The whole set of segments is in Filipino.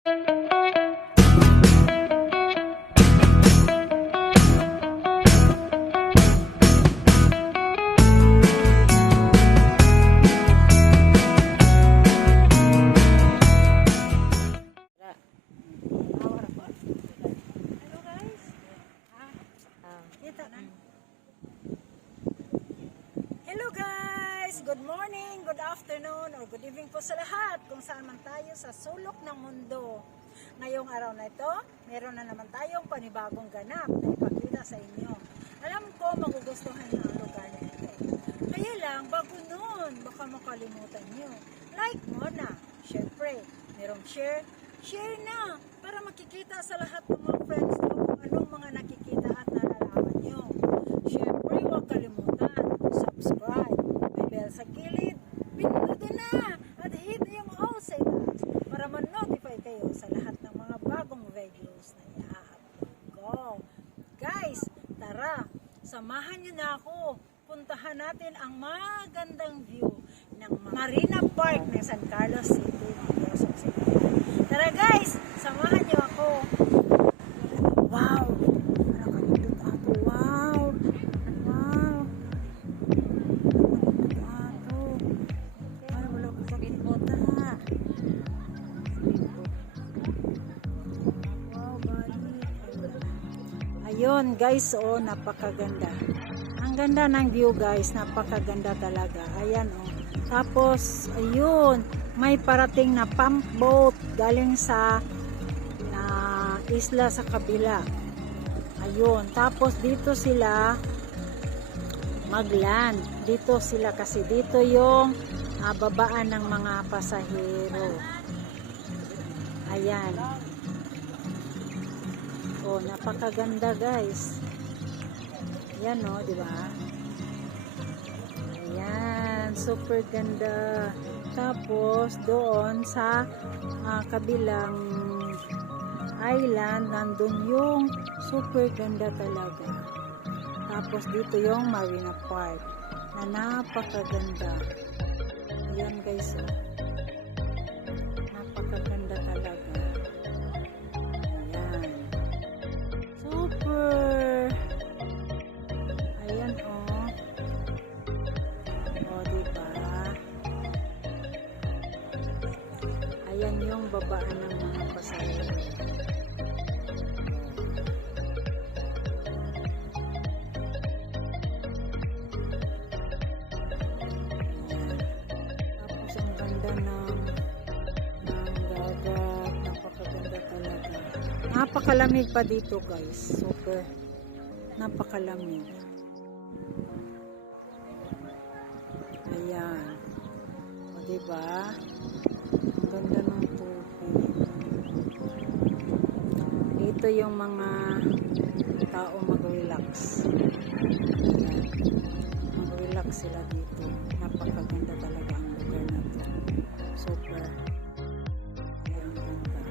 Hello guys! Good morning, good afternoon, or good evening po sa lahat kung saan man tayo sa sulok ng mundo. Ngayong araw na ito, meron na naman tayong panibagong ganap na ipakita sa inyo. Alam ko magugustuhan niyo ang lugar na ito. Kaya lang, bago nun, baka makalimutan niyo. Like mo na. Siyempre, merong share na para makikita sa lahat ng mga friends niyo kung anong mga nakikita at nalalaman niyo. Siyempre, huwag kalimutan, subscribe, may bell sa gilid, pindutin na, at hit yung all sa itaas para ma-notify kayo sa lahat ng mga bagong videos na i-upload ko. Guys, tara, samahan niyo na ako. Puntahan natin ang magandang view ng Marina Park ng San Carlos City, Quezon City. Tara guys, samahan niyo ako. Wow! Nakalindot ako. Wow! Wow! Nakalindot ako. Ay, wala ko pagkita. Wow, balik. Ayun guys, oh, napakaganda. Ang ganda ng view guys, napakaganda talaga. Ayan oh. Tapos, ayun, may parating na pump boat galing sa isla sa kabila. Ayun, tapos dito sila magland. Dito sila kasi dito yung babaan ng mga pasahero. Ayan. Oh, napakaganda guys. Ayan oh, di ba? Ayan, super ganda. Tapos doon sa kabilang island, nandun yung super ganda talaga. Tapos dito yung Marina Park na napakaganda. Ayan guys oh. Napakaganda talaga. Ayan. Super. Ayan oh. O diba? Ayan yung babaan ng mga pasahero. Tapos ang ganda ng dagat. Napakaganda talaga. Napakalamig pa dito guys. Super. Napakalamig. Ayan. O diba? Ang ganda ng tubig. Ito yung mga tao mag-relax. Ayan. Mag-relax sila dito. Napakaganda talaga ang lugar na to. Super. Ayan, ang ganda.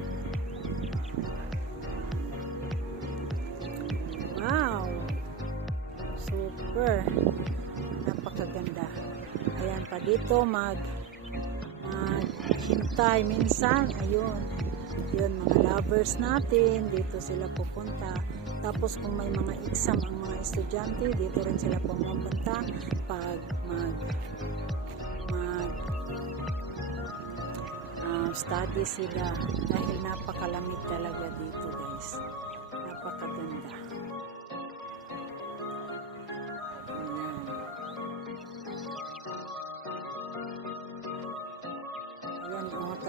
Wow! Super. Napakaganda. Ayan pa dito maghintay minsan. Ayun. Yun, mga lovers natin. Dito sila pupunta. Tapos kung may mga exam ang mga estudyante, dito rin sila pumunta pag study sila. Dahil napakalamig talaga dito guys. Napakaganda.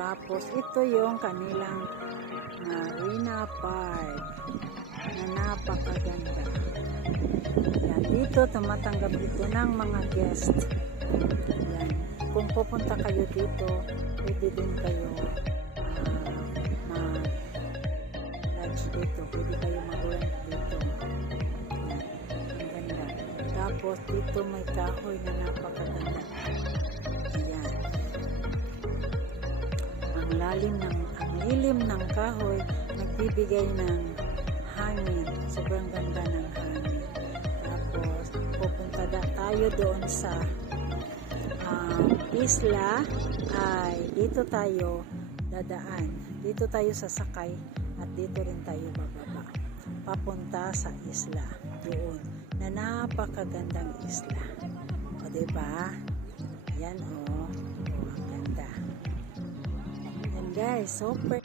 Tapos ito yung kanilang Marina Park na napakaganda. Yan, dito tumatanggap dito ng mga guest. Yan. Kung pupunta kayo dito, pwede din kayo mag-lunch dito. Pwede kayo mag-rent dito. Yan. Ang ganda. Tapos dito may kahoy na napakaganda. Ayan. Ang lilim ng kahoy nagbibigay ng hangin. Sobrang ganda ng hangin. Tapos pupunta tayo doon sa isla ay dito tayo dadaan. Dito tayo sasakay at dito rin tayo bababa. Papunta sa isla doon na napakagandang isla. O diba? Yan o. Ang ganda. Yan guys, super.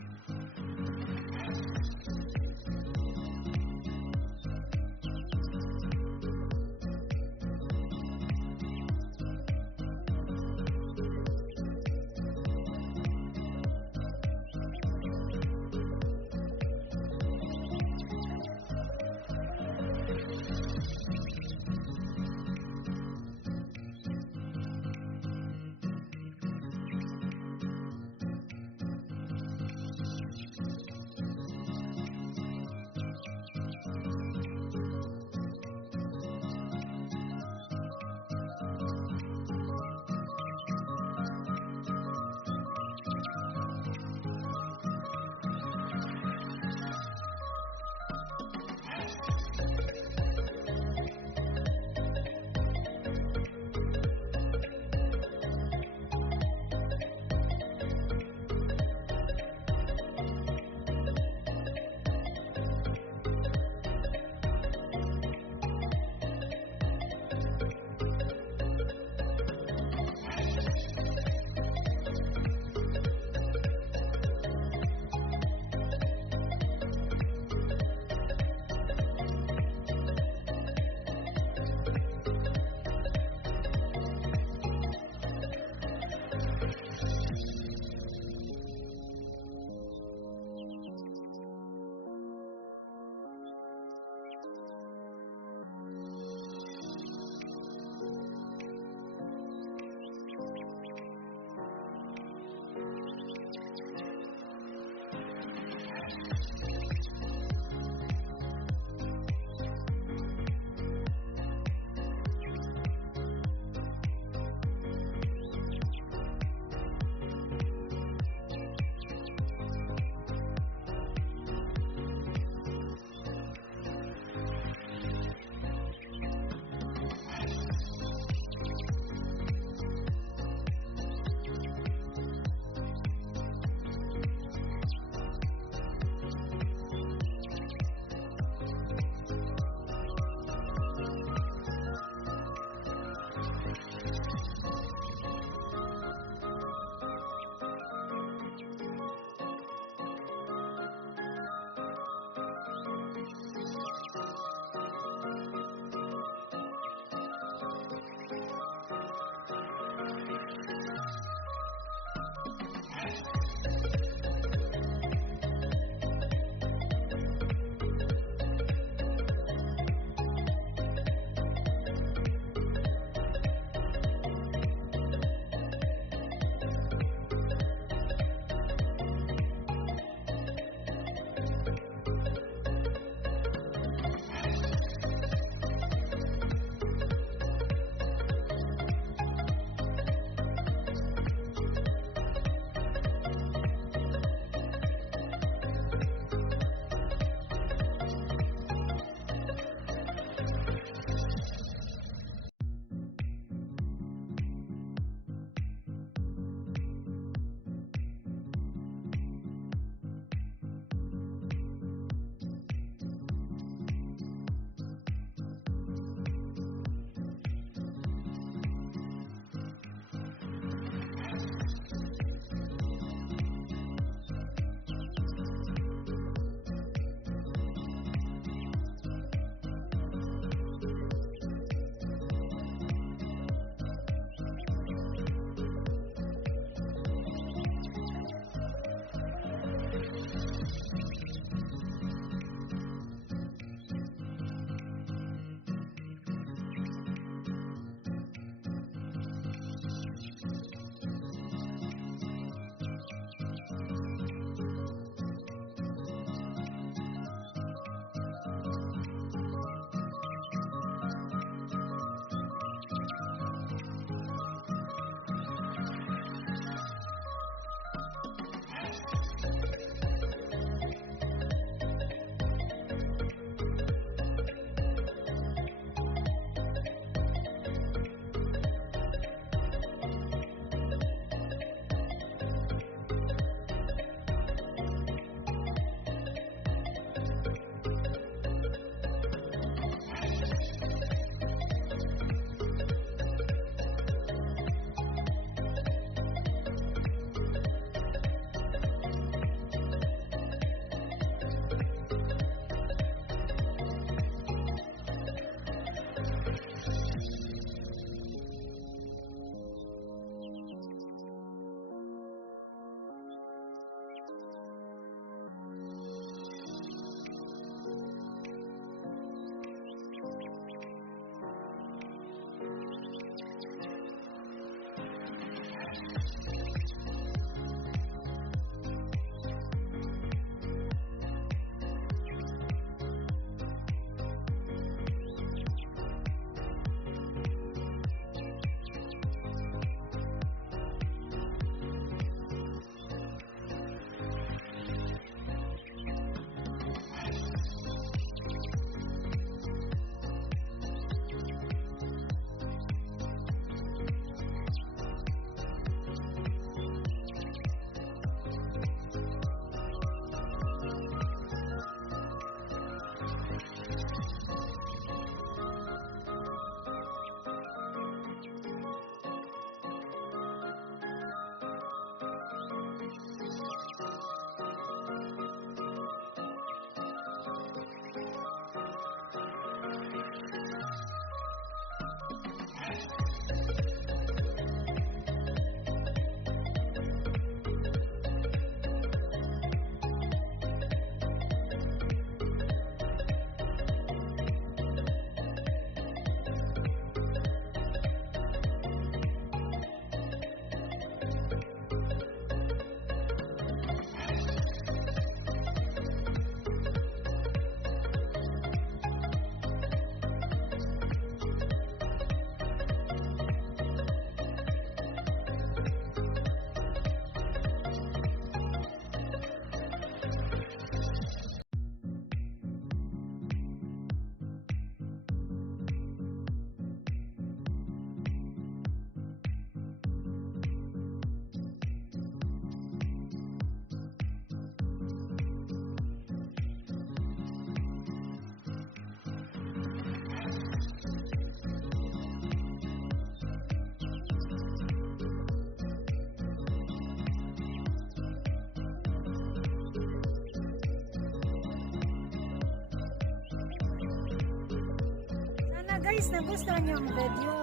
guys, nagustuhan niyo ang video.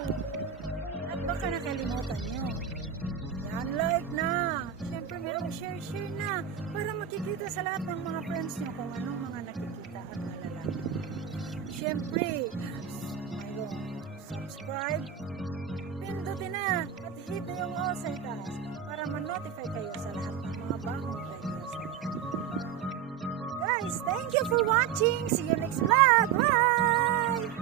At baka nakalimutan niyo. Yan, like na. Siyempre, merong share na. Para makikita sa lahat ng mga friends niyo kung anong mga nakikita at nalalaman. Siyempre, mayroong subscribe. Pindutin na at hit na yung all sa itaas para ma-notify kayo sa lahat ng mga bagong videos na yan. Guys, thank you for watching. See you next vlog. Bye!